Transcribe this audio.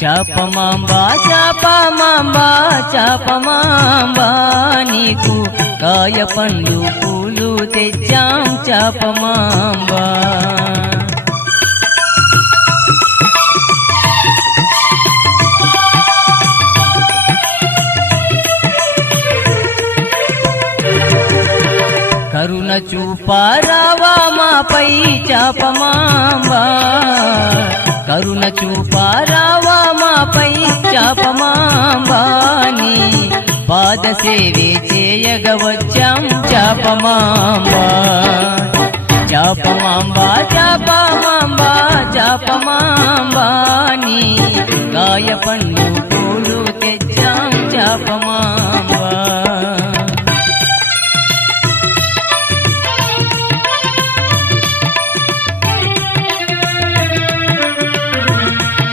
చాపమాంబా చాపమాంబా చాపమాంబా నీకు కాయ పండ్లు పూలు తెచ్చాం చాపమాంబా. కరుణ చూపారావా మాపై చాపమాంబా, కరుణ చూపారావా మాపై చాపమాంబా నీ పాద సేవే చేయగ వచ్చాం చాపమాంబా. చాపమాంబా చాపమాంబా చాపమాంబా